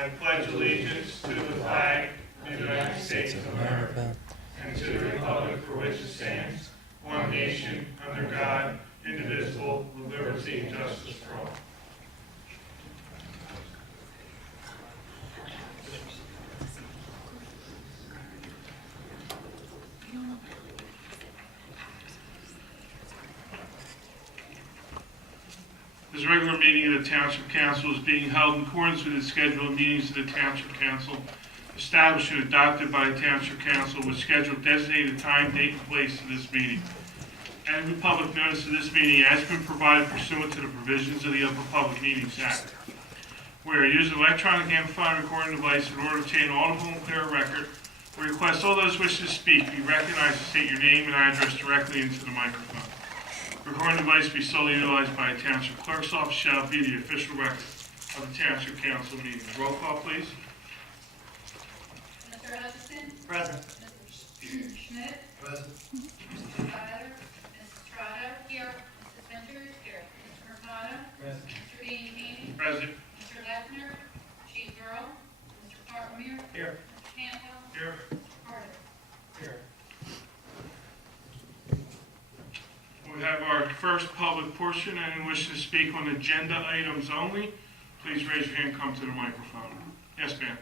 I pledge allegiance to the flag of the United States of America and to the republic for which it stands, one nation, under God, indivisible, with liberty and justice for all. This regular meeting of the Township Council is being held in accordance with the schedule of meetings of the Township Council, established and adopted by the Township Council, with scheduled designated time, date, and place of this meeting. And the public notice of this meeting has been provided pursuant to the provisions of the Open Public Meetings Act. We are using electronic amplified recording device in order to obtain audible and clear record. We request all those wishing to speak be recognized and state your name and address directly into the microphone. Recording device be solely utilized by a Township Clerk's Office shall be the official record of the Township Council meeting. Roll call, please. Mr. Hutchison? Present. Mr. Schmidt? Present. Mr. Tyler? Mrs. Trotta? Here. Mrs. Winters? Here. Mr. Mercado? Present. Mr. Bianchini? Present. Mr. Leffner? Chief Earl? Mr. Parkmere? Here. Mr. Campbell? Here. Mr. Carter? Here. We have our first public portion. Anyone wishing to speak on agenda items only, please raise your hand, come to the microphone. Yes, ma'am.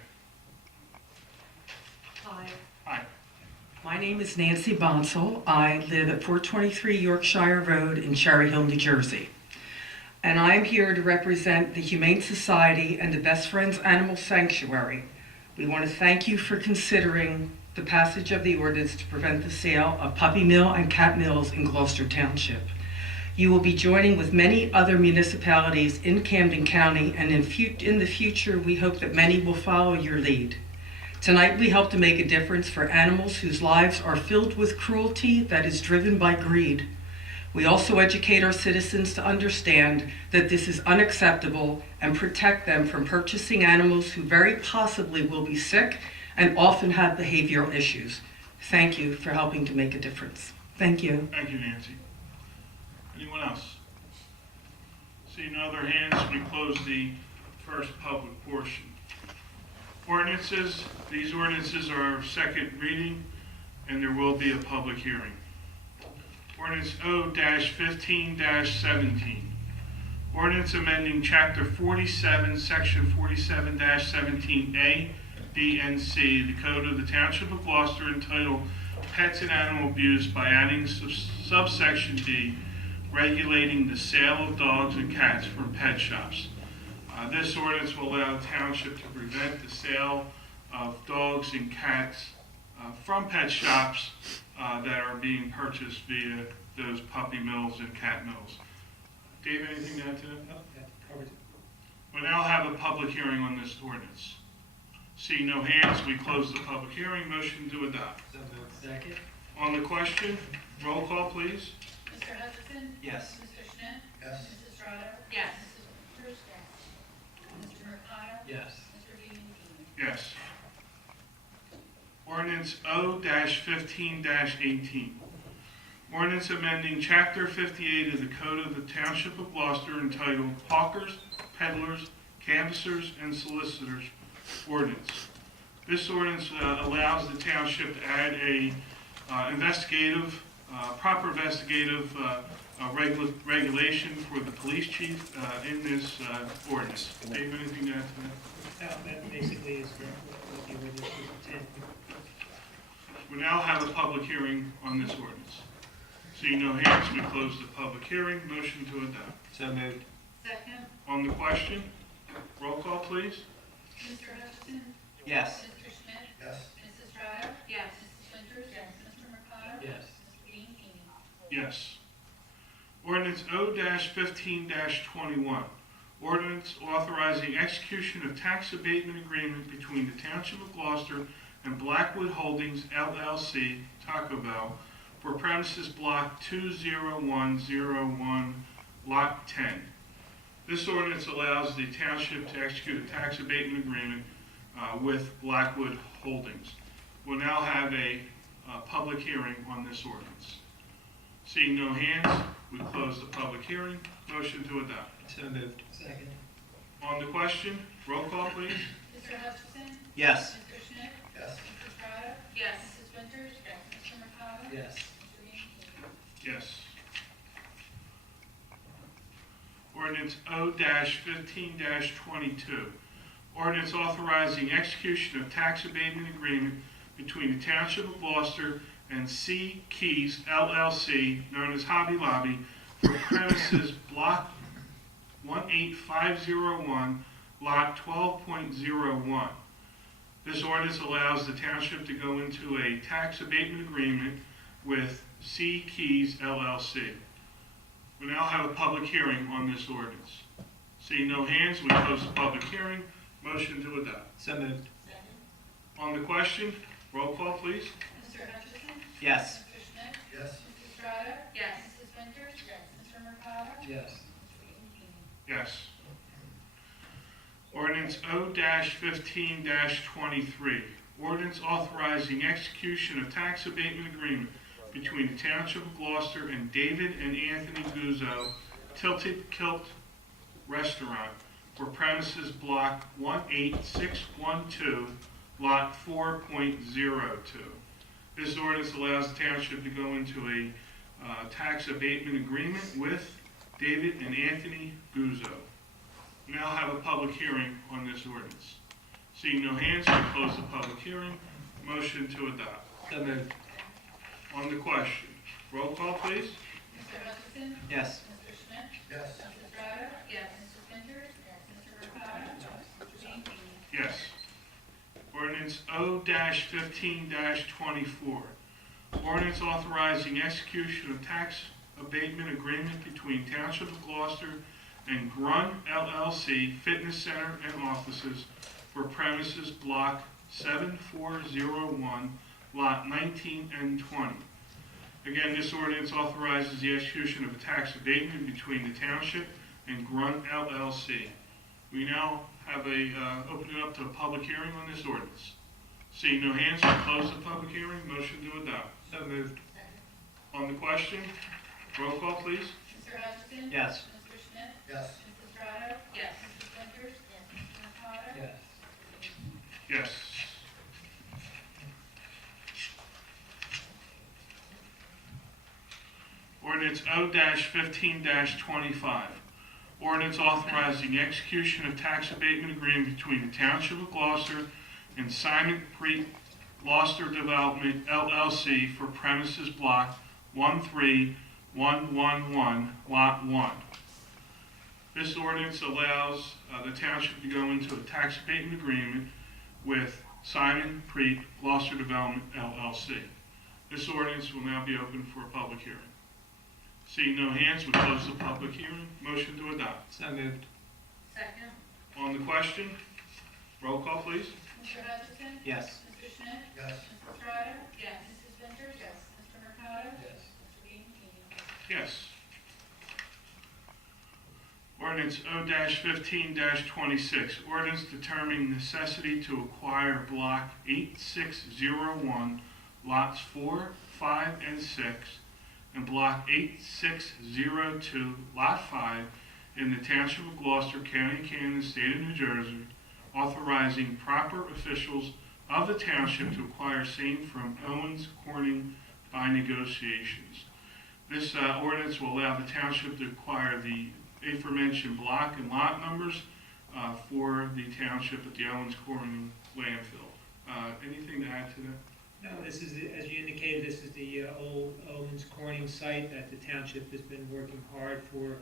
Hi. Hi. My name is Nancy Bonsall. I live at 423 Yorkshire Road in Cherry Hill, New Jersey. And I'm here to represent the Humane Society and the Best Friends Animal Sanctuary. We want to thank you for considering the passage of the ordinance to prevent the sale of puppy mill and cat mills in Gloucester Township. You will be joining with many other municipalities in Camden County, and in the future, we hope that many will follow your lead. Tonight, we hope to make a difference for animals whose lives are filled with cruelty that is driven by greed. We also educate our citizens to understand that this is unacceptable and protect them from purchasing animals who very possibly will be sick and often have behavioral issues. Thank you for helping to make a difference. Thank you. Thank you, Nancy. Anyone else? Seeing no other hands, we close the first public portion. Ordinances. These ordinances are second reading, and there will be a public hearing. Ordinance O-15-17. Ordinance amending Chapter 47, Section 47-17A, B, and C, the Code of the Township of Gloucester entitled Pets and Animal Abuse by adding subsection D, regulating the sale of dogs and cats from pet shops. This ordinance will allow the township to prevent the sale of dogs and cats from pet shops that are being purchased via those puppy mills and cat mills. Dave, anything to add to that? No, that covers it. We now have a public hearing on this ordinance. Seeing no hands, we close the public hearing. Motion to adopt. So moved. Second. On the question, roll call, please. Mr. Hutchison? Yes. Mr. Schmidt? Yes. Mrs. Trotta? Yes. Mrs. Winters? Yes. Mr. Mercado? Yes. Mr. Bianchini? Yes. Ordinance O-15-18. Ordinance amending Chapter 58 of the Code of the Township of Gloucester entitled Hawkers, Peddlers, Canvassers, and Solicitors Ordinance. This ordinance allows the township to add a proper investigative regulation for the police chief in this ordinance. Dave, anything to add to that? That basically is what the ordinance is intended. We now have a public hearing on this ordinance. Seeing no hands, we close the public hearing. Motion to adopt. So moved. Second. On the question, roll call, please. Mr. Hutchison? Yes. Mr. Schmidt? Yes. Mrs. Trotta? Yes. Mrs. Winters? Yes. Mr. Mercado? Yes. Mr. Bianchini? Yes. Ordinance O-15-21. Ordinance authorizing execution of tax abatement agreement between the Township of Gloucester and Blackwood Holdings LLC, Taco Bell, for premises block 20101, lot 10. This ordinance allows the township to execute a tax abatement agreement with Blackwood Holdings. We'll now have a public hearing on this ordinance. Seeing no hands, we close the public hearing. Motion to adopt. So moved. Second. On the question, roll call, please. Mr. Hutchison? Yes. Mr. Schmidt? Yes. Mrs. Estrada? Yes. Mrs. Winters? Yes. Mr. Mercado? Yes. Mr. Bianchini? Yes. Ordinance O-15-22. Ordinance authorizing execution of tax abatement agreement between the Township of Gloucester and C. Keys LLC, known as Hobby Lobby, for premises block 18501, lot 12.01. This ordinance allows the township to go into a tax abatement agreement with C. Keys LLC. We now have a public hearing on this ordinance. Seeing no hands, we close the public hearing. Motion to adopt. So moved. On the question, roll call, please. Mr. Hutchison? Yes. Mr. Schmidt? Yes. Mrs. Estrada? Yes. Mrs. Winters? Yes. Mr. Mercado? Yes. Mr. Bianchini? Yes. Ordinance O-15-23. Ordinance authorizing execution of tax abatement agreement between the Township of Gloucester and David and Anthony Guzzo, Tilted Kilt Restaurant, for premises block 18612, lot 4.02. This ordinance allows the township to go into a tax abatement agreement with David and Anthony Guzzo. We now have a public hearing on this ordinance. Seeing no hands, we close the public hearing. Motion to adopt. So moved. On the question, roll call, please. Mr. Hutchison? Yes. Mr. Schmidt? Yes. Mrs. Estrada? Yes. Mrs. Winters? Yes. Mr. Mercado? Mr. Bianchini? Yes. Ordinance O-15-24. Ordinance authorizing execution of tax abatement agreement between Township of Gloucester and Grun LLC Fitness Center and Offices for premises block 7401, lot 19 and 20. Again, this ordinance authorizes the execution of a tax abatement between the township and Grun LLC. We now have open it up to a public hearing on this ordinance. Seeing no hands, we close the public hearing. Motion to adopt. So moved. On the question, roll call, please. Mr. Hutchison? Yes. Mr. Schmidt? Yes. Mrs. Estrada? Yes. Mrs. Winters? Yes. Mr. Mercado? Yes. Yes. Ordinance O-15-25. Ordinance authorizing execution of tax abatement agreement between the Township of Gloucester and Simon Creek Gloucester Development LLC for premises block 13111, lot 1. This ordinance allows the township to go into a tax abatement agreement with Simon Creek Gloucester Development LLC. This ordinance will now be open for a public hearing. Seeing no hands, we close the public hearing. Motion to adopt. So moved. Second. On the question, roll call, please. Mr. Hutchison? Yes. Mr. Schmidt? Yes. Mrs. Estrada? Yes. Mrs. Winters? Yes. Mr. Mercado? Yes. Mr. Bianchini? Yes. Ordinance O-15-26. Ordinance determining necessity to acquire block 8601, lots 4, 5, and 6, and block 8602, lot 5, in the Township of Gloucester, County of Camden, State of New Jersey, authorizing proper officials of the township to acquire same from Owens Corning by negotiations. This ordinance will allow the township to acquire the aforementioned block and lot numbers for the township at the Owens Corning landfill. Anything to add to that? No, this is, as you indicated, this is the old Owens Corning site that the township has been working hard for,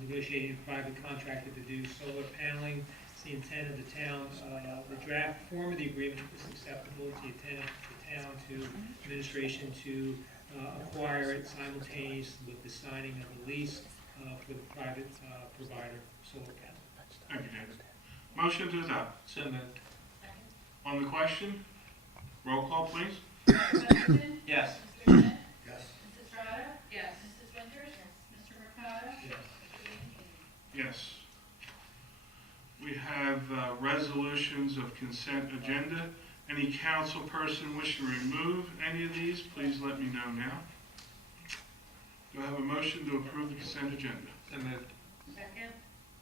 negotiating a private contractor to do solar paneling. It's the intent of the town, the draft form of the agreement is acceptable. It's the intent of the town to administration to acquire it simultaneously with the signing of the lease for the private provider solar panel. Thank you, David. Motion to adopt. So moved. On the question, roll call, please. Mr. Hutchison? Yes. Mr. Schmidt? Yes. Mrs. Estrada? Yes. Mrs. Winters? Yes. Mr. Mercado? Yes. Mr. Bianchini? Yes. We have resolutions of consent agenda. Any council person wishing to remove any of these, please let me know now. Do I have a motion to approve the consent agenda? So moved. Second.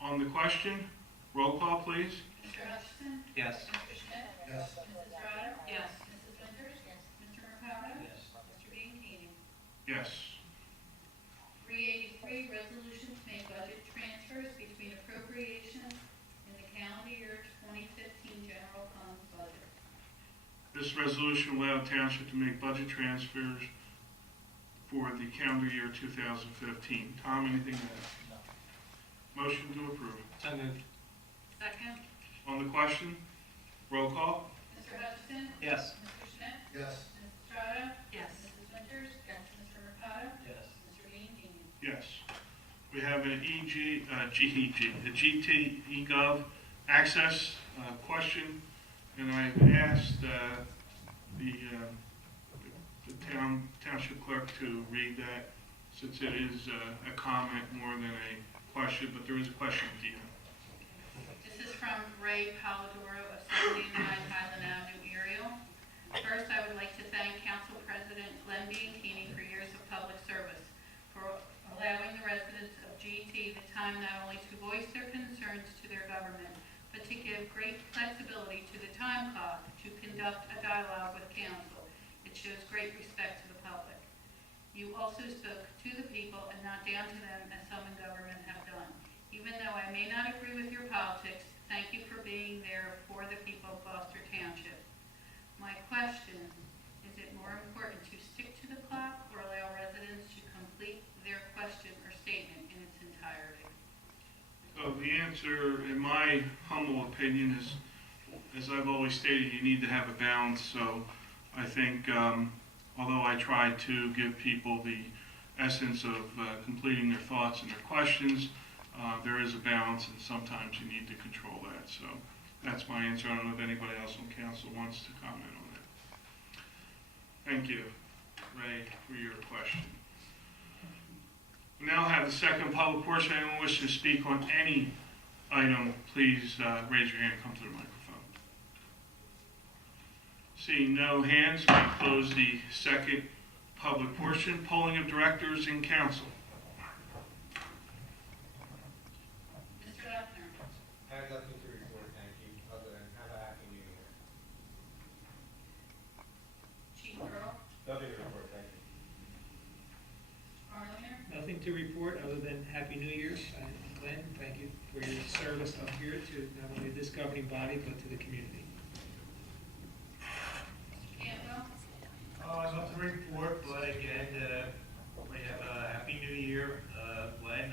On the question, roll call, please. Mr. Hutchison? Yes. Yes. Mr. Schmidt? Yes. Mrs. Trotter? Yes. Mrs. Winters? Mr. Mercado? Yes. Mr. Bianchini? Yes. 383, resolution to make budget transfers between appropriations in the calendar year 2015 general fund budget. This resolution allowed township to make budget transfers for the calendar year 2015. Tom, anything to add? Motion to approve. So moved. Second? On the question, roll call? Mr. Hutchison? Yes. Mr. Schmidt? Yes. Mrs. Trotter? Yes. Mrs. Winters? Mr. Mercado? Yes. Mr. Bianchini? Yes. We have an a GT eGov access question, and I've asked the township clerk to read that, since it is a comment more than a question, but there is a question at the end. This is from Ray Polidoro of 79 Highland Avenue, Ariel. First, I would like to thank Council President Glen Bianchini for years of public service, for allowing the residents of GT the time not only to voice their concerns to their government, but to give great flexibility to the time clock to conduct a dialogue with council. It shows great respect to the public. You also spoke to the people and not down to them as some in government have done. Even though I may not agree with your politics, thank you for being there for the people of Gloucester Township. My question, is it more important to stick to the clock or allow residents to complete their question or statement in its entirety? So the answer, in my humble opinion, is, as I've always stated, you need to have a balance. So I think, although I try to give people the essence of completing their thoughts and their questions, there is a balance, and sometimes you need to control that. So that's my answer. I don't know if anybody else on council wants to comment on that. Thank you, Ray, for your question. We now have the second public portion. Anyone wish to speak on any item, please raise your hand and come to the microphone. Seeing no hands, we close the second public portion. Polling of directors in council. Mr. Lefner? I have nothing to report, thank you, other than have a happy new year. Chief Earl? Nothing to report, thank you. Arlinger? Nothing to report other than Happy New Year. Glenn, thank you for your service up here to not only this governing body, but to the community. Mr. Campbell? Nothing to report, but again, we have a Happy New Year. Glenn,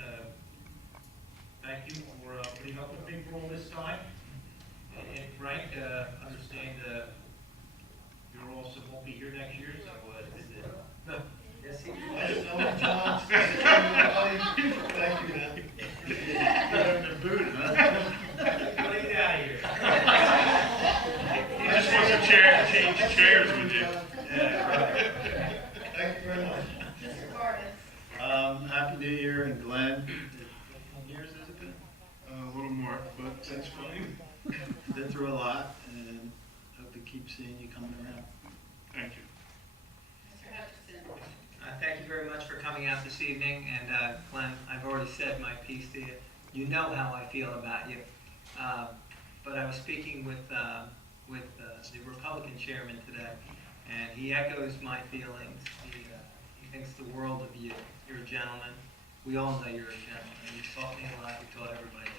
thank you for putting up with me for all this time. And Frank, understand you also won't be here next year, so no. Yes, he will. I didn't know, John. Thank you, man. You're in the boot, huh? Get out of here. He just wants to change chairs with you. Yeah, right. Thank you very much. Mr. Gardis? Happy New Year, and Glenn. How many years has it been? A little more, but that's fine. Been through a lot, and hope to keep seeing you coming around. Thank you. Mr. Hutchison? Thank you very much for coming out this evening, and Glenn, I've already said my piece to you. You know how I feel about you. But I was speaking with the Republican chairman today, and he echoes my feelings. He thinks the world of you. You're a gentleman. We all know you're a gentleman. You taught me a lot. You taught everybody a lot.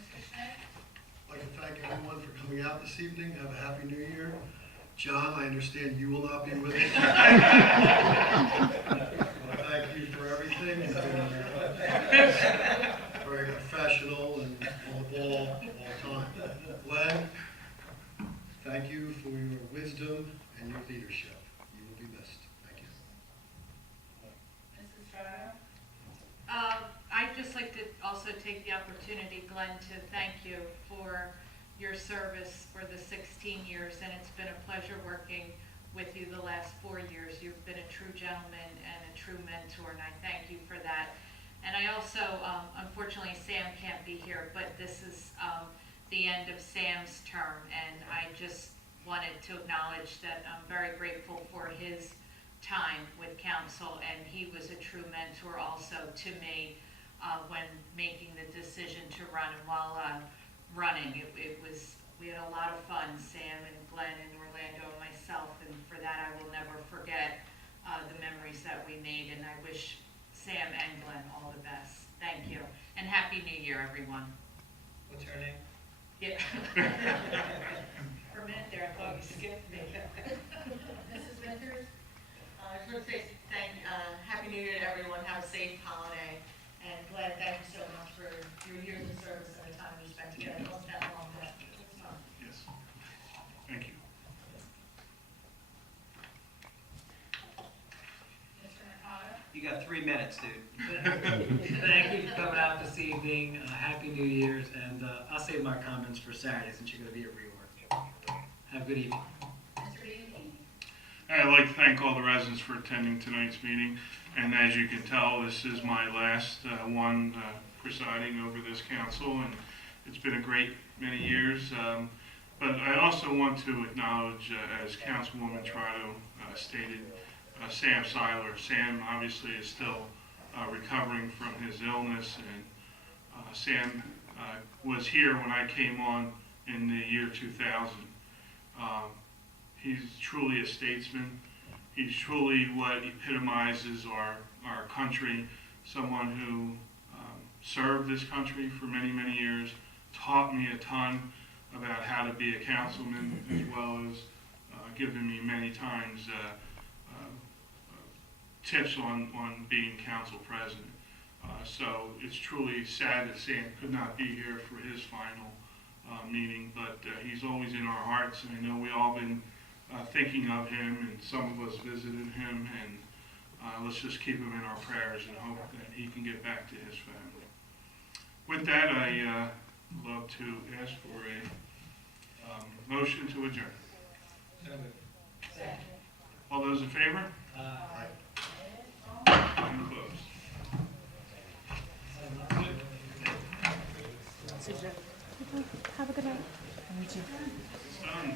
Mr. Schmidt? I'd like to thank everyone for coming out this evening. Have a happy new year. John, I understand you will not be with us. Well, thank you for everything. You've been very professional and on the ball all the time. Glenn, thank you for your wisdom and your leadership. You will be missed. Thank you. Mrs. Trotter? I'd just like to also take the opportunity, Glenn, to thank you for your service for the 16 years, and it's been a pleasure working with you the last 4 years. You've been a true gentleman and a true mentor, and I thank you for that. And I also, unfortunately, Sam can't be here, but this is the end of Sam's term, and I just wanted to acknowledge that I'm very grateful for his time with council, and he was a true mentor also to me when making the decision to run. And while running, we had a lot of fun, Sam and Glenn and Orlando and myself, and for that I will never forget the memories that we made, and I wish Sam and Glenn all the best. Thank you, and Happy New Year, everyone. What's her name? Yeah. For a minute there, I thought you skipped me. Mrs. Winters, I just want to say Happy New Year to everyone. Have a safe holiday. And Glenn, thank you so much for your years of service and the time we spent together. It wasn't that long, but it was fun. Yes. Thank you. Mr. Mercado? You got 3 minutes, dude. Thank you for coming out this evening. Happy New Year's, and I'll save my comments for Saturday since you're going to be at rework. Have a good evening. Mr. Bianchini? I'd like to thank all the residents for attending tonight's meeting, and as you can tell, this is my last one presiding over this council, and it's been a great many years. But I also want to acknowledge, as Councilwoman Trotto stated, Sam Seiler. Sam obviously is still recovering from his illness, and Sam was here when I came on in the year 2000. He's truly a statesman. He's truly what epitomizes our country, someone who served this country for many, many years, taught me a ton about how to be a councilman, as well as given me many times tips on being council president. So it's truly sad that Sam could not be here for his final meeting, but he's always in our hearts, and I know we all been thinking of him, and some of us visited him, and let's just keep him in our prayers and hope that he can get back to his family. With that, I love to ask for a motion to adjourn. Second. All those in favor? Aye. I'm closed. Have a good night. Done.